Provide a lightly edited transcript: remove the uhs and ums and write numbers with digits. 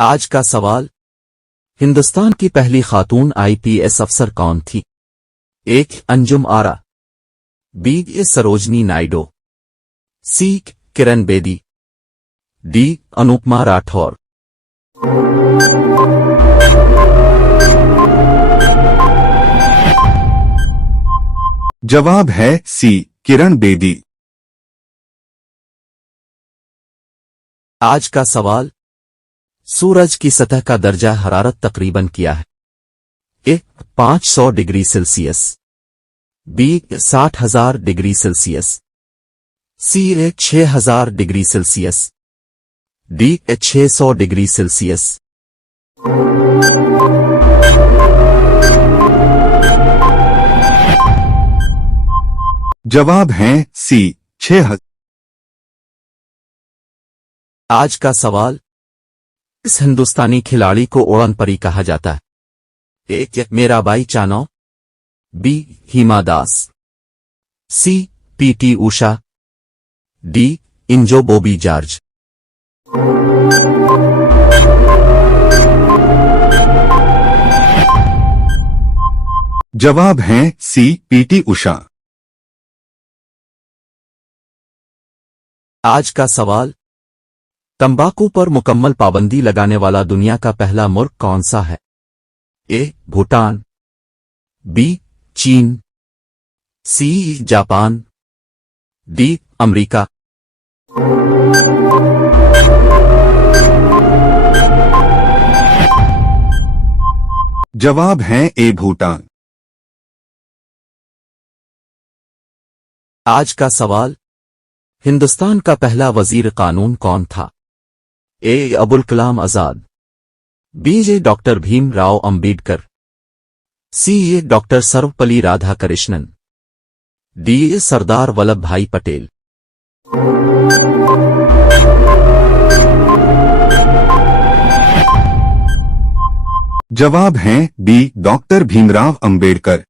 आज का सवाल। हिंदुस्तान की पहली खातून आईपीएस अफसर कौन थी? एक अंजुम आरा, बी सरोजनी नायडू, सी किरण बेदी, डी अनुपमा राठौर। जवाब है सी किरण बेदी। आज का सवाल। सूरज की सतह का दर्जा हरारत तकरीबन क्या है? A 500 degree Celsius, B 60,000 degree Celsius, C 6,000 degree Celsius, D 600 degree Celsius. जवाब है सी 6,000। आज का सवाल। इस हिंदुस्तानी खिलाड़ी को उड़न परी कहा जाता है? ए मीराबाई चानो, बी हिमा दास, सी PT Usha, D इंजो Bobby George. जवाब है सी पीटी उषा। आज का सवाल। तंबाकू पर मुकम्मल पाबंदी लगाने वाला दुनिया का पहला मुल्क कौन सा है? ए भूटान, बी चीन, सी जापान, डी अमेरिका। जवाब है ए भूटान। आज का सवाल। हिंदुस्तान का पहला वजीर कानून कौन था? ए अबुल कलाम आजाद, बी डॉक्टर भीमराव अंबेडकर, सी डॉक्टर सर्वपल्ली राधाकृष्णन, डी सरदार वल्लभ भाई पटेल। जवाब है बी डॉक्टर भीमराव अंबेडकर।